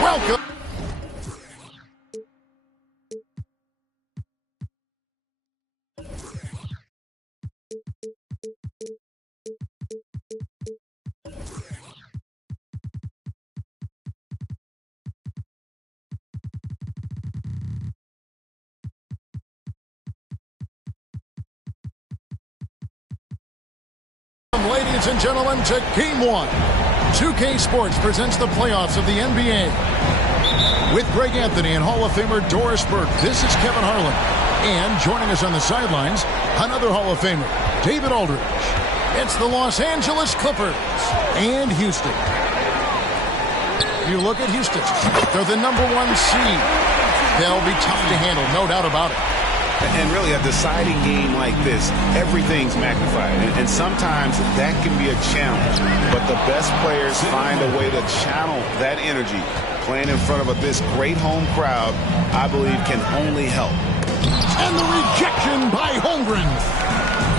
Welcome. Ladies and gentlemen, to Game 1. 2K Sports presents the playoffs of the NBA. With Greg Anthony and Hall of Famer Doris Burke, this is Kevin Harlan. And joining us on the sidelines, another Hall of Famer, David Aldridge. It's the Los Angeles Clippers and Houston. If you look at Houston, they're the #1 seed. They'll be tough to handle, no doubt about it. And really, a deciding game like this, everything's magnified. And sometimes that can be a challenge. But the best players find a way to channel that energy. Playing in front of this great home crowd, I believe, can only help. And the rejection by Holmgren.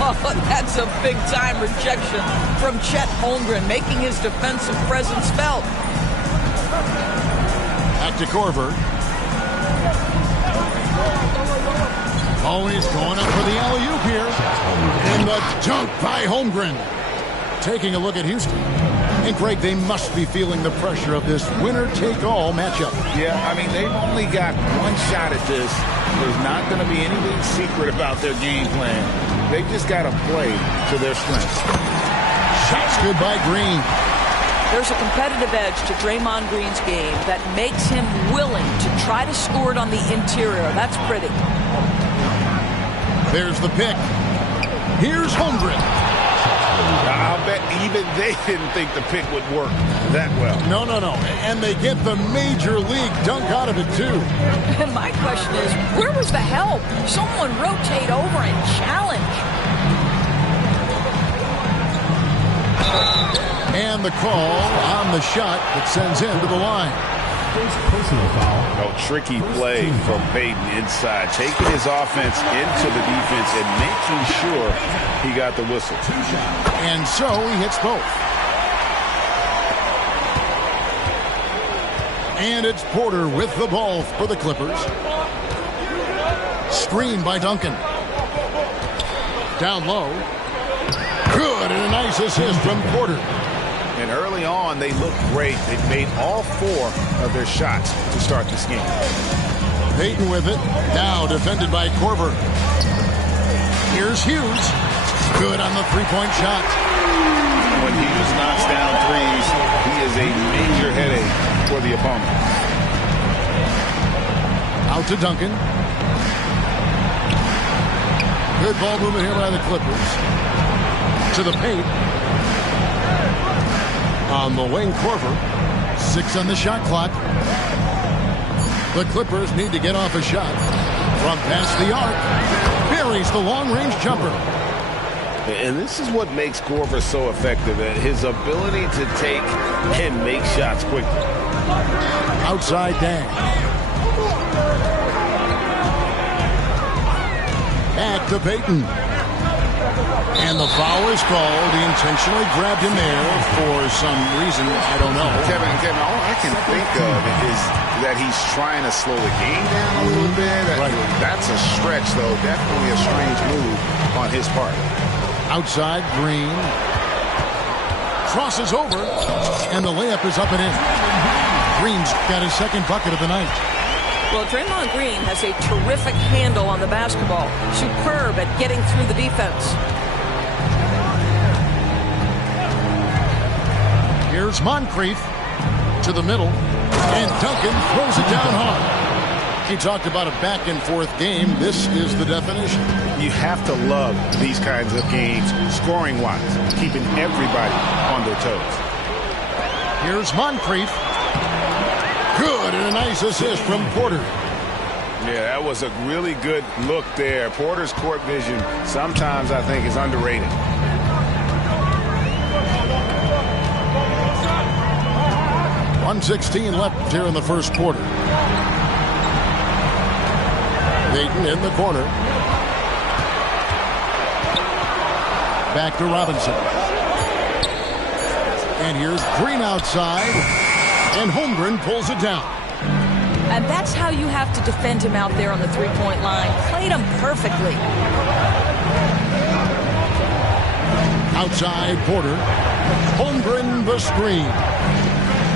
Oh, that's a big-time rejection from Chet Holmgren, making his defensive presence felt. Back to Korver. Always going up for the alley-oop here. And the dunk by Holmgren. Taking a look at Houston. And Greg, they must be feeling the pressure of this winner-take-all matchup. Yeah, I mean, they've only got one shot at this. There's not going to be anything secret about their game plan. They've just got to play to their strengths. Shots good by Green. There's a competitive edge to Draymond Green's game that makes him willing to try to score it on the interior. That's pretty. There's the pick. Here's Holmgren. I'll bet even they didn't think the pick would work that well. No. And they get the major league dunk out of it, too. And my question is, where was the help? Someone rotate over and challenge. And the call on the shot that sends him to the line. Personal foul. Oh, tricky play from Payton inside, taking his offense into the defense and making sure he got the whistle. And so he hits both. And it's Porter with the ball for the Clippers. Screen by Duncan. Down low. Good, and a nice assist from Porter. And early on, they looked great. They've made all 4 of their shots to start this game. Payton with it. Now defended by Korver. Here's Hughes. Good on the three-point shot. When Hughes knocks down threes, he is a major headache for the opponent. Out to Duncan. Good ball movement here by the Clippers. To the paint. On the wing, Korver. 6 on the shot clock. The Clippers need to get off a shot. From past the arc. Buries the long-range jumper. And this is what makes Korver so effective. His ability to take and make shots quickly. Outside dash. Back to Payton. And the foul is called. He intentionally grabbed him there for some reason. I don't know. Kevin, all I can think of is that he's trying to slow the game down a little bit. Right. That's a stretch, though. Definitely a strange move on his part. Outside, Green. Crosses over. And the layup is up and in. Green's got his second bucket of the night. Well, Draymond Green has a terrific handle on the basketball. Superb at getting through the defense. Here's Moncrief to the middle, and Duncan throws it down hard. He talked about a back-and-forth game. This is the definition. You have to love these kinds of games, scoring-wise, keeping everybody on their toes. Here's Moncrief. Good, and a nice assist from Porter. Yeah, that was a really good look there. Porter's court vision sometimes, I think, is underrated. .116 left here in the first quarter. Dayton in the corner. Back to Robinson. And here's Green outside. And Holmgren pulls it down. And that's how you have to defend him out there on the three-point line. Played him perfectly. Outside Porter. Holmgren the screen.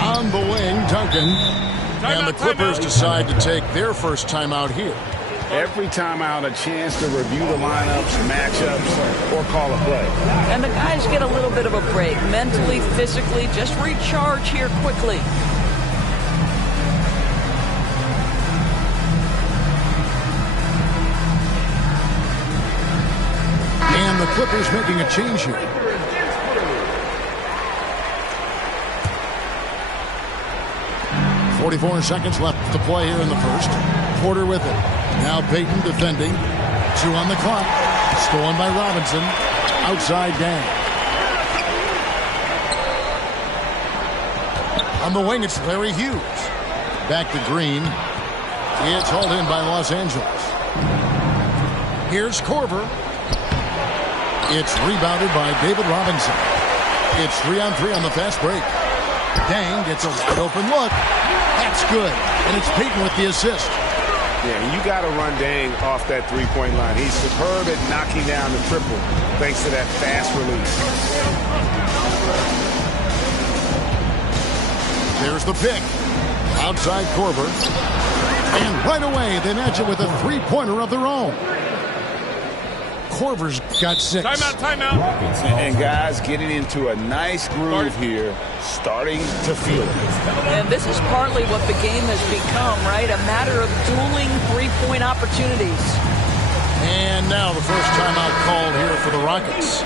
On the wing, Duncan. And the Clippers decide to take their first timeout here. Every timeout, a chance to review the lineups, matchups, or call a play. And the guys get a little bit of a break. Mentally, physically, just recharge here quickly. And the Clippers making a change here. .44 seconds left to play here in the first. Porter with it. Now Payton defending. 2 on the clock. Stolen by Robinson. Outside Gang. On the wing, it's Larry Hughes. Back to Green. It's hauled in by Los Angeles. Here's Korver. It's rebounded by David Robinson. It's 3-on-3 on the fast break. Gang gets a wide open look. That's good. And it's Payton with the assist. Yeah, you got to run Dang off that three-point line. He's superb at knocking down the triple thanks to that fast release. There's the pick. Outside Korver. And right away, they match it with a three-pointer of their own. Korver's got 6. Timeout. And guys getting into a nice groove here, starting to feel it. And this is partly what the game has become, right? A matter of dueling three-point opportunities. And now the first timeout called here for the Rockets.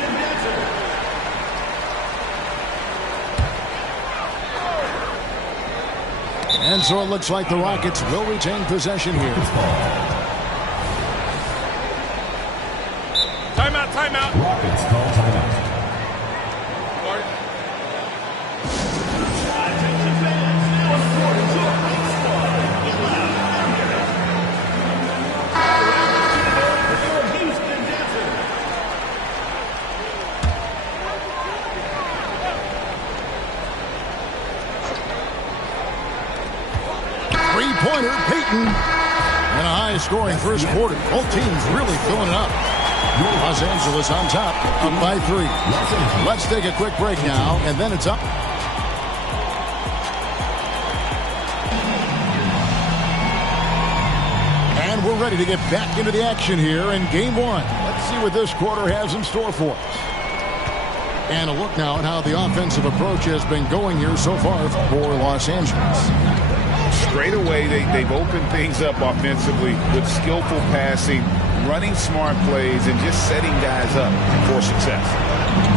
And so it looks like the Rockets will retain possession here. Timeout. Rockets call timeout. Three-pointer, Payton. And a high-scoring first quarter. Both teams really filling it up. Los Angeles on top, up by 3. Let's take a quick break now, and then it's up. And we're ready to get back into the action here in Game 1. Let's see what this quarter has in store for us. And a look now at how the offensive approach has been going here so far for Los Angeles. Straight away, they've opened things up offensively with skillful passing, running smart plays, and just setting guys up for success.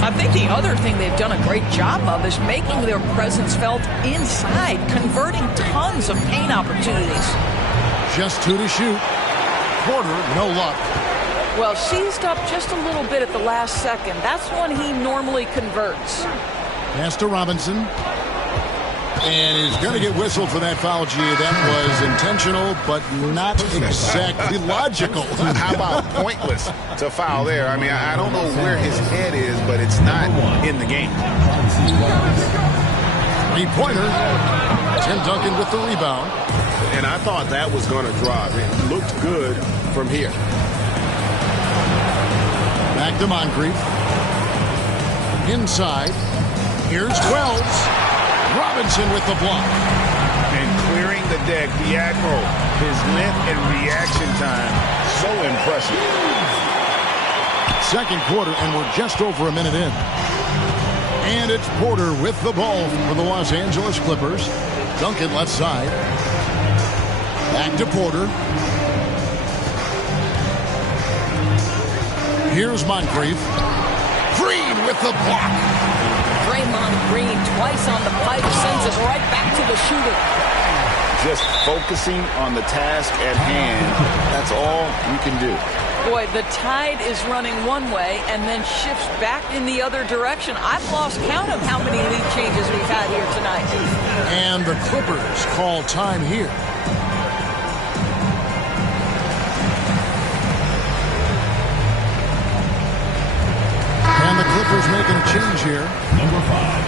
I think the other thing they've done a great job of is making their presence felt inside, converting tons of paint opportunities. Just 2 to shoot. Porter, no luck. Well, seized up just a little bit at the last second. That's when he normally converts. Pass to Robinson. And he's going to get whistled for that foul, G. That was intentional, but not exactly logical. How about pointless to foul there? I mean, I don't know where his head is, but it's not in the game. Three-pointer. Tim Duncan with the rebound. And I thought that was going to drop. It looked good from here. Back to Moncrief. Inside. Here's Wells. Robinson with the block. And clearing the deck, the Admiral, his length and reaction time, so impressive. Second quarter, and we're just over a minute in. And it's Porter with the ball for the Los Angeles Clippers. Duncan left side. Back to Porter. Here's Moncrief. Green with the block. Draymond Green twice on the pipe sends it right back to the shooter. Just focusing on the task at hand. That's all you can do. Boy, the tide is running one way and then shifts back in the other direction. I've lost count of how many lead changes we've had here tonight. And the Clippers call time here. And the Clippers making a change here. Number 5,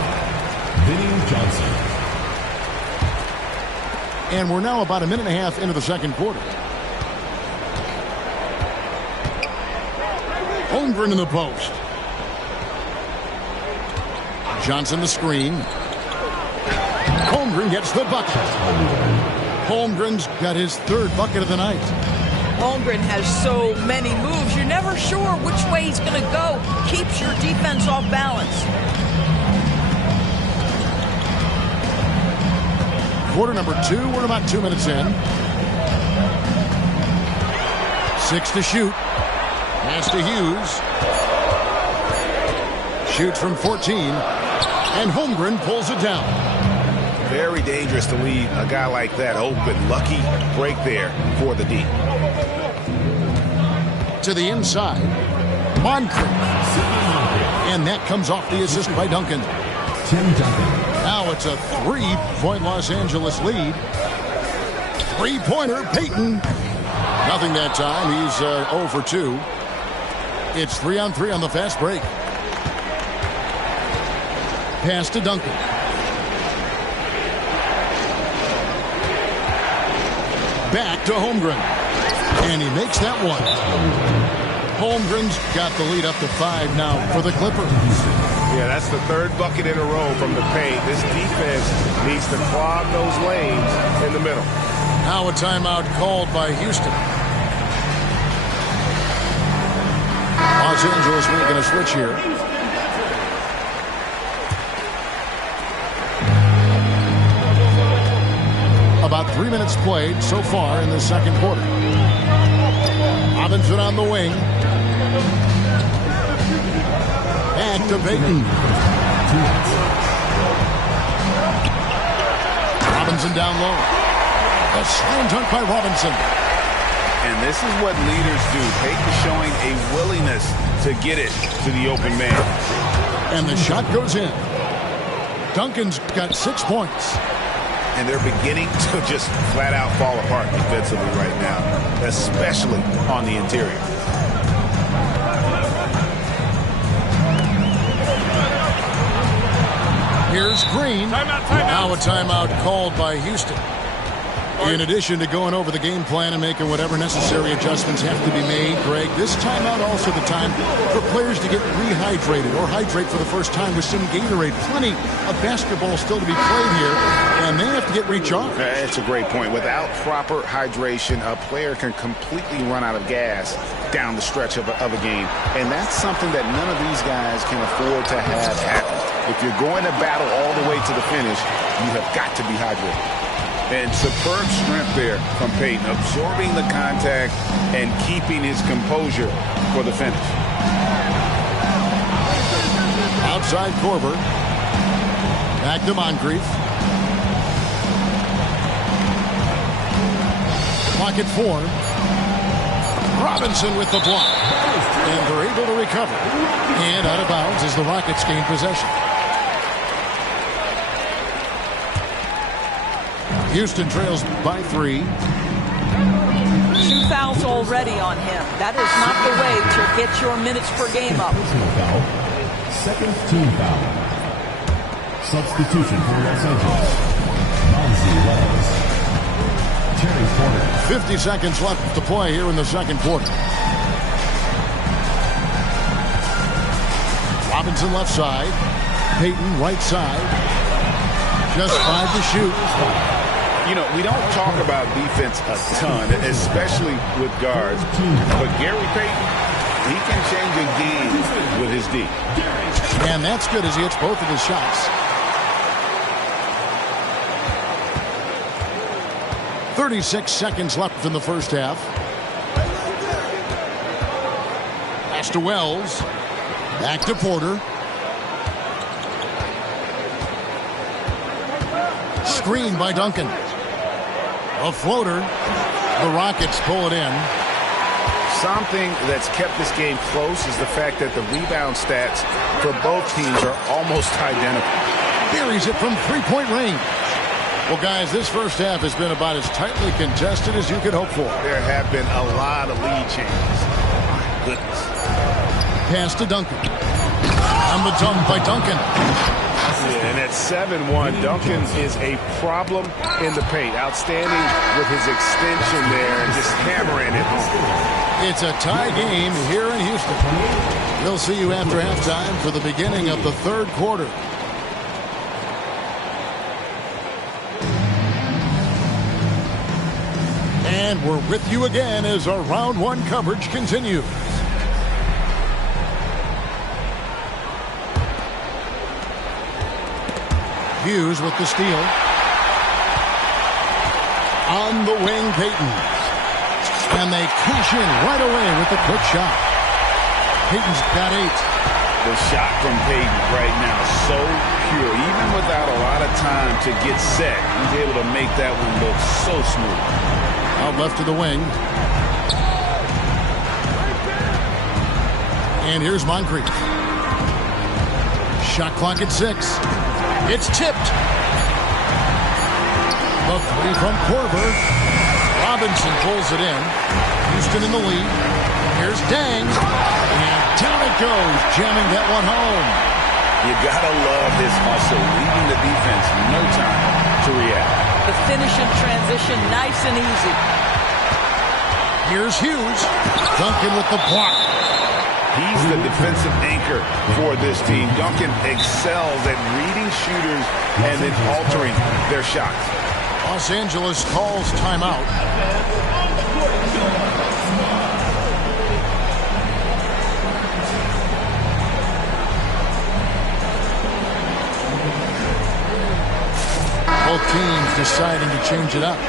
Vinny Johnson. And we're now about a minute and a half into the second quarter. Holmgren in the post. Johnson the screen. Holmgren gets the bucket. Holmgren's got his third bucket of the night. Holmgren has so many moves, you're never sure which way he's going to go. Keeps your defense off balance. Quarter number 2, we're about 2 minutes in. 6 to shoot. Pass to Hughes. Shoots from 14. And Holmgren pulls it down. Very dangerous to leave a guy like that open. Lucky break there for the D. To the inside. Moncrief. And that comes off the assist by Duncan. Tim Duncan. Now it's a 3-point Los Angeles lead. Three-pointer, Payton. Nothing that time. He's 0 for 2. It's 3-on-3 on the fast break. Pass to Duncan. Back to Holmgren. And he makes that one. Holmgren's got the lead up to 5 now for the Clippers. Yeah, that's the third bucket in a row from the paint. This defense needs to clog those lanes in the middle. Now a timeout called by Houston. Los Angeles making a switch here. About 3 minutes played so far in the second quarter. Robinson on the wing. Back to Payton. Robinson down low. A slam dunk by Robinson. And this is what leaders do. Payton showing a willingness to get it to the open man. And the shot goes in. Duncan's got 6 points. And they're beginning to just flat out fall apart defensively right now, especially on the interior. Here's Green. Timeout. Now a timeout called by Houston. In addition to going over the game plan and making whatever necessary adjustments have to be made, Greg, this timeout also the time for players to get rehydrated or hydrate for the first time with some Gatorade. Plenty of basketball still to be played here, and they have to get recharged. That's a great point. Without proper hydration, a player can completely run out of gas down the stretch of a game. And that's something that none of these guys can afford to have happen. If you're going to battle all the way to the finish, you have got to be hydrated. And superb strength there from Payton, absorbing the contact and keeping his composure for the finish. Outside Korver. Back to Moncrief. Clock at 4. Robinson with the block. And they're able to recover. And out of bounds as the Rockets gain possession. Houston trails by 3. 2 fouls already on him. That is not the way to get your minutes per game up. Personal foul. Second team foul. Substitution for Los Angeles. Bonzi Wells. Terry Porter. 50 seconds left to play here in the second quarter. Robinson left side. Payton right side. Just 5 to shoot. You know, we don't talk about defense a ton, especially with guards. But Gary Payton, he can change a game with his D. And that's good as he hits both of his shots. 36 seconds left in the first half. Pass to Wells. Back to Porter. Screen by Duncan. A floater. The Rockets pull it in. Something that's kept this game close is the fact that the rebound stats for both teams are almost identical. Buries it from three-point range. Well, guys, this first half has been about as tightly contested as you could hope for. There have been a lot of lead changes. My goodness. Pass to Duncan. On the dunk by Duncan. Yeah, and at 7-1, Duncan is a problem in the paint. Outstanding with his extension there and just hammering it home. It's a tie game here in Houston. We'll see you after halftime for the beginning of the third quarter. And we're with you again as our round one coverage continues. Hughes with the steal. On the wing, Payton. And they cash in right away with the quick shot. Payton's got 8. The shot from Payton right now, so pure. Even without a lot of time to get set, he's able to make that one look so smooth. Out left to the wing. And here's Moncrief. Shot clock at 6. It's tipped. The 3 from Korver. Robinson pulls it in. Houston in the lead. Here's Dang. And down it goes, jamming that one home. You gotta love his hustle, leaving the defense no time to react. The finish in transition, nice and easy. Here's Hughes. Duncan with the block. He's the defensive anchor for this team. Duncan excels at reading shooters and then altering their shots. Los Angeles calls timeout. Both teams deciding to change it up.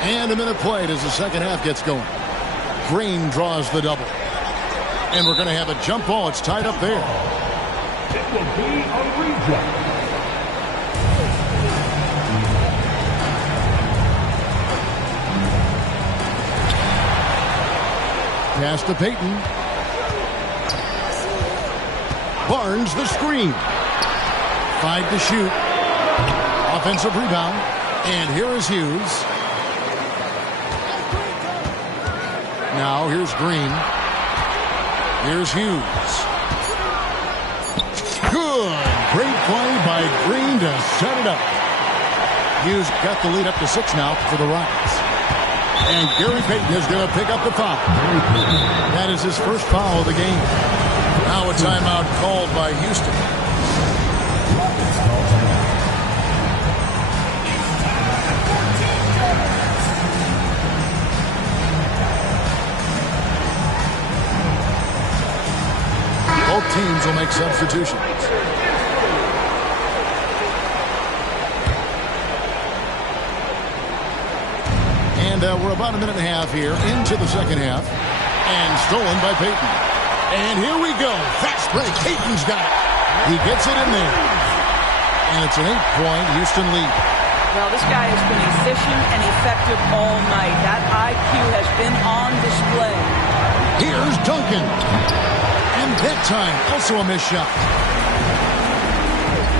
And a minute played as the second half gets going. Green draws the double. And we're going to have a jump ball. It's tied up there. It will be a reject. Pass to Payton. Barnes the screen. 5 to shoot. Offensive rebound. And here is Hughes. Now here's Green. Here's Hughes. Good. Great play by Green to set it up. Hughes got the lead up to 6 now for the Rockets. And Gary Payton is going to pick up the foul. That is his first foul of the game. Now a timeout called by Houston. Both teams will make substitutions. And we're about a minute and a half here into the second half. And stolen by Payton. And here we go. Fast break. Payton's got it. He gets it in there. And it's an 8-point Houston lead. Well, this guy has been efficient and effective all night. That IQ has been on display. Here's Duncan. And that time, also a missed shot.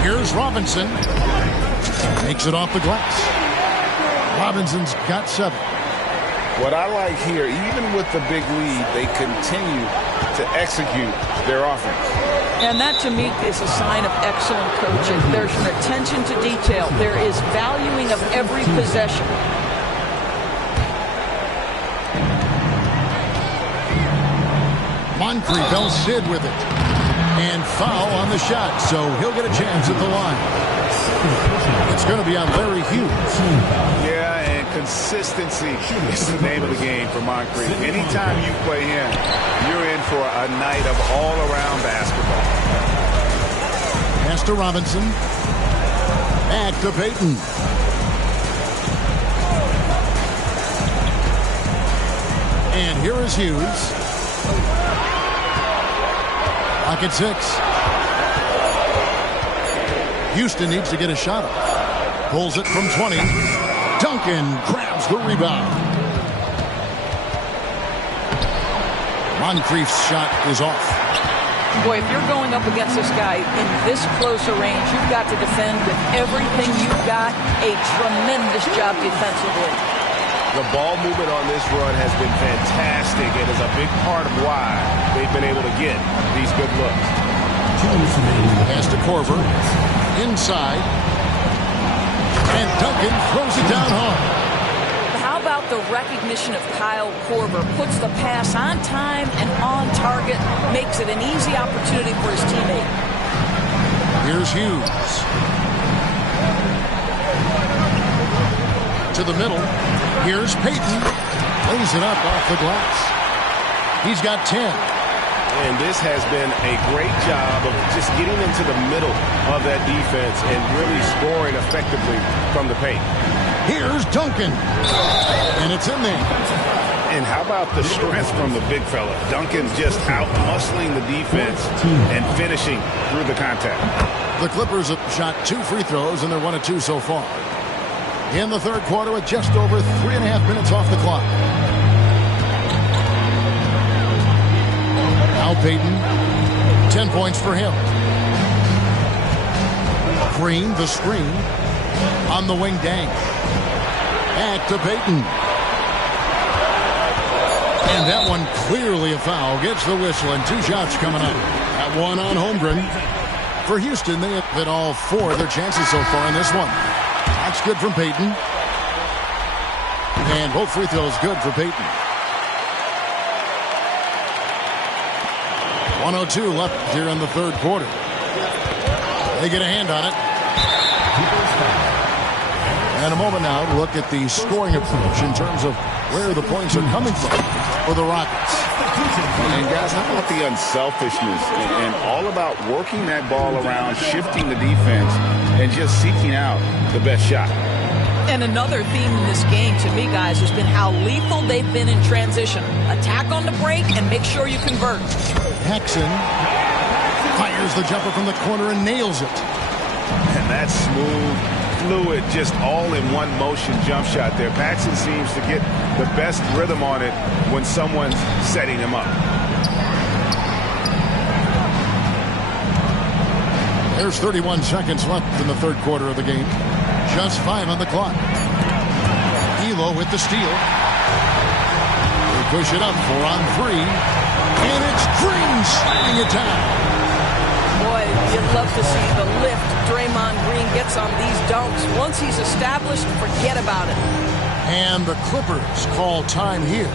Here's Robinson. Takes it off the glass. Robinson's got 7. What I like here, even with the big lead, they continue to execute their offense. And that, to me, is a sign of excellent coaching. There's an attention to detail. There is valuing of every possession. Moncrief, El Cid with it. And foul on the shot, so he'll get a chance at the line. It's going to be on Larry Hughes. Yeah, and consistency is the name of the game for Moncrief. Anytime you play him, you're in for a night of all-around basketball. Pass to Robinson. Back to Payton. And here is Hughes. Lock at 6. Houston needs to get a shot up. Pulls it from 20. Duncan grabs the rebound. Moncrief's shot is off. Boy, if you're going up against this guy in this close a range, you've got to defend with everything you've got. A tremendous job defensively. The ball movement on this run has been fantastic and is a big part of why they've been able to get these good looks. Pass to Korver. Inside. And Duncan throws it down hard. How about the recognition of Kyle Korver? Puts the pass on time and on target. Makes it an easy opportunity for his teammate. Here's Hughes. To the middle. Here's Payton. Lays it up off the glass. He's got 10. And this has been a great job of just getting into the middle of that defense and really scoring effectively from the paint. Here's Duncan. And it's in there. And how about the strength from the big fella? Duncan just out-muscling the defense and finishing through the contact. The Clippers have shot 2 free throws, and they're 1 of 2 so far. In the third quarter with just over 3.5 minutes off the clock. Now Payton. 10 points for him. Green, the screen. On the wing, Dang. Back to Payton. And that one clearly a foul. Gets the whistle, and 2 shots coming up. That one on Holmgren. For Houston, they have hit all 4 of their chances so far in this one. That's good from Payton. And both free throws good for Payton. 1:02 left here in the third quarter. They get a hand on it. And a moment now to look at the scoring approach in terms of where the points are coming from for the Rockets. And guys, how about the unselfishness and all about working that ball around, shifting the defense, and just seeking out the best shot. And another theme in this game to me, guys, has been how lethal they've been in transition. Attack on the break and make sure you convert. Paxson fires the jumper from the corner and nails it. And that smooth, fluid, just all in one motion jump shot there. Paxson seems to get the best rhythm on it when someone's setting him up. There's 31 seconds left in the third quarter of the game. Just 5 on the clock. Elo with the steal. They push it up 4 on 3. And it's Green sliding it down. Boy, you'd love to see the lift Draymond Green gets on these dunks. Once he's established, forget about it. And the Clippers call time here.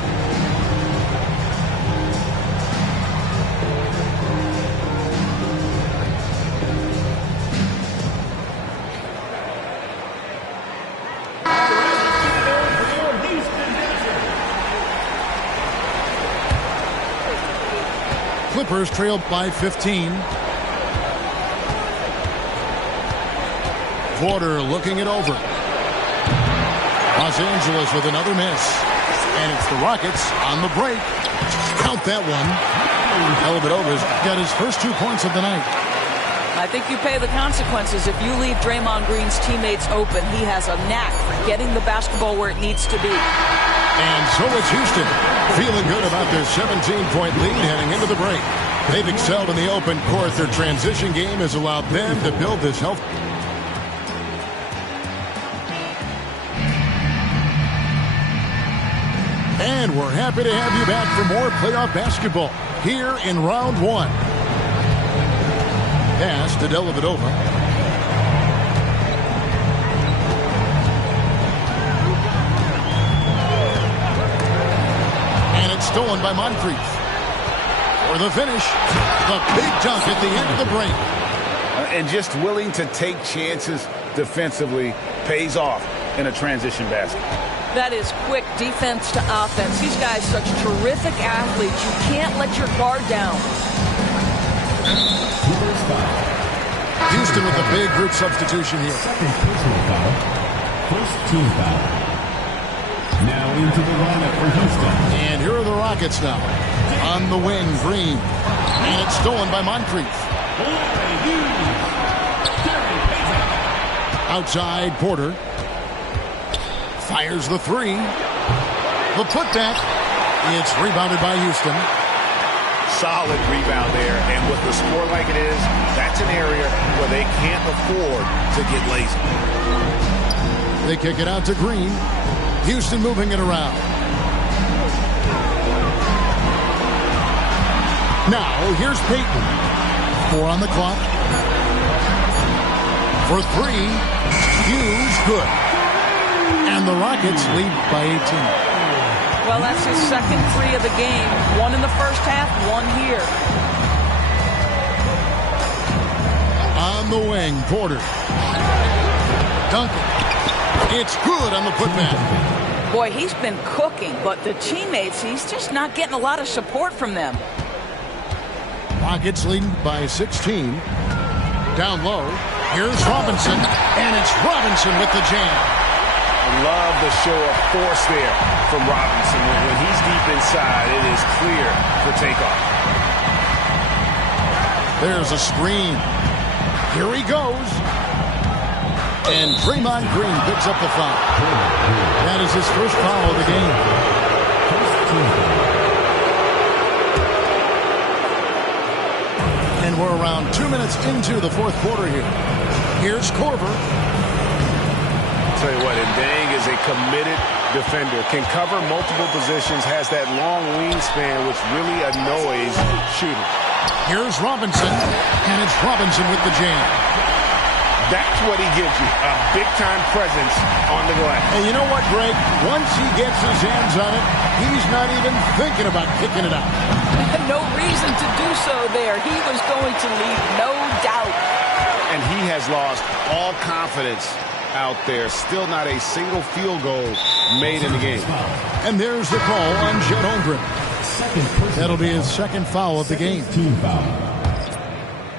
Clippers trailed by 15. Porter looking it over. Los Angeles with another miss. And it's the Rockets on the break. Count that one. Dellavedova's got his first 2 points of the night. I think you pay the consequences. If you leave Draymond Green's teammates open, he has a knack for getting the basketball where it needs to be. And so is Houston, feeling good about their 17-point lead heading into the break. They've excelled in the open court. Their transition game has allowed them to build this health. And we're happy to have you back for more playoff basketball here in round 1. Pass to Dellavedova. Stolen by Moncrief. for the finish. The big dunk at the end of the break. And just willing to take chances defensively pays off in a transition basket. That is quick defense to offense. These guys such terrific athletes. You can't let your guard down. Houston with a big group substitution here. Second personal foul. First team foul. Now into the lineup for Houston. And here are the Rockets now. On the wing, Green. And it's stolen by Moncrief. Outside, Porter. Fires the three. The putback. It's rebounded by Houston. Solid rebound there. And with the score like it is, that's an area where they can't afford to get lazy. They kick it out to Green. Houston moving it around. Now, here's Payton. 4 on the clock. For 3. Hughes, good. And the Rockets lead by 18. Well, that's his second 3 of the game. 1 in the first half, 1 here. On the wing, Porter. Duncan. It's good on the putback. Boy, he's been cooking, but the teammates, he's just not getting a lot of support from them. Rockets leading by 16. Down low. Here's Robinson. And it's Robinson with the jam. Love the show of force there from Robinson. When he's deep inside, it is clear for takeoff. There's a screen. Here he goes. And Draymond Green picks up the foul. That is his first foul of the game. And we're around 2 minutes into the fourth quarter here. Here's Korver. Tell you what, Ndang is a committed defender. Can cover multiple positions, has that long wingspan, which really annoys shooters. Here's Robinson. And it's Robinson with the jam. That's what he gives you, a big-time presence on the glass. And you know what, Greg? Once he gets his hands on it, he's not even thinking about kicking it out. No reason to do so there. He was going to leave, no doubt. And he has lost all confidence out there. Still not a single field goal made in the game. And there's the call on Chet Holmgren. That'll be his second foul of the game. Team foul.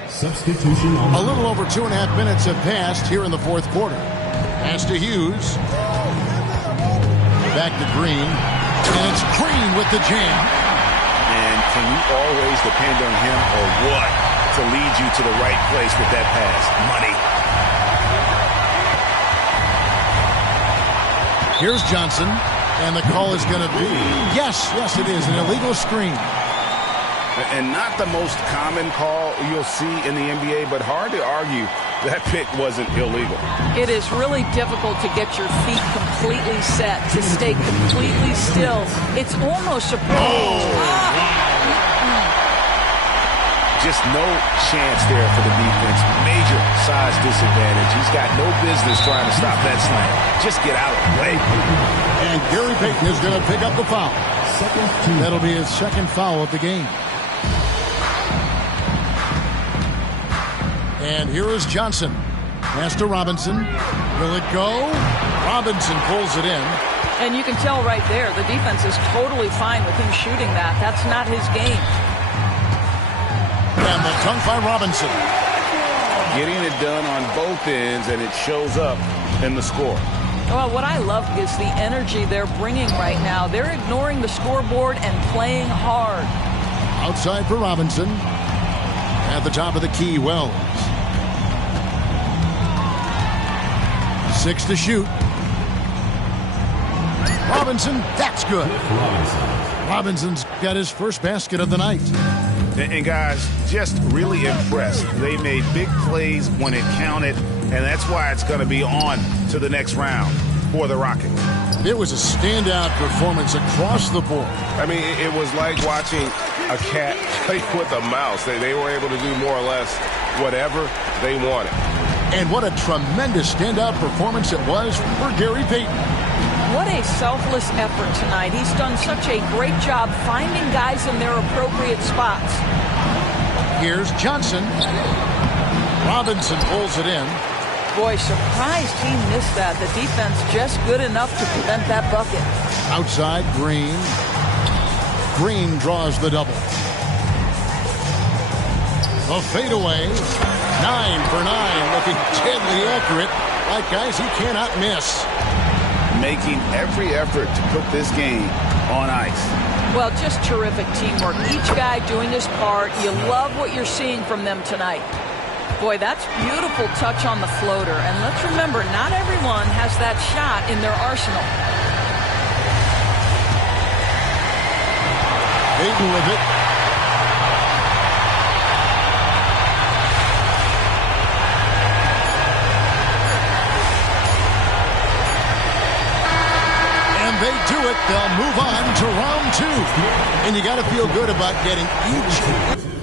Substitution on a little over 2.5 minutes have passed here in the fourth quarter. Pass to Hughes. Back to Green. And it's Green with the jam. And can you always depend on him or what to lead you to the right place with that pass? Money. Here's Johnson. And the call is going to be, yes, it is, an illegal screen. And not the most common call you'll see in the NBA, but hard to argue that pick wasn't illegal. It is really difficult to get your feet completely set, to stay completely still. It's almost surprising. Just no chance there for the defense. Major size disadvantage. He's got no business trying to stop that slam. Just get out of the way. And Gary Payton is going to pick up the foul. That'll be his second foul of the game. And here is Johnson. Pass to Robinson. Will it go? Robinson pulls it in. And you can tell right there, the defense is totally fine with him shooting that. That's not his game. And the dunk by Robinson. Getting it done on both ends, and it shows up in the score. Well, what I love is the energy they're bringing right now. They're ignoring the scoreboard and playing hard. Outside for Robinson. At the top of the key, Wells. 6 to shoot. Robinson, that's good. Robinson's got his first basket of the night. And guys, just really impressed. They made big plays when it counted, and that's why it's going to be on to the next round for the Rockets. It was a standout performance across the board. I mean, it was like watching a cat play with a mouse. They were able to do more or less whatever they wanted. And what a tremendous standout performance it was for Gary Payton. What a selfless effort tonight. He's done such a great job finding guys in their appropriate spots. Here's Johnson. Robinson pulls it in. Boy, surprised he missed that. The defense just good enough to prevent that bucket. Outside, Green. Green draws the double. A fadeaway. 9 for 9, looking deadly accurate. Like guys he cannot miss. Making every effort to put this game on ice. Well, just terrific teamwork. Each guy doing his part. You love what you're seeing from them tonight. Boy, that's beautiful touch on the floater. And let's remember, not everyone has that shot in their arsenal. Hayden with it. And they do it. They'll move on to round 2. And you got to feel good about getting each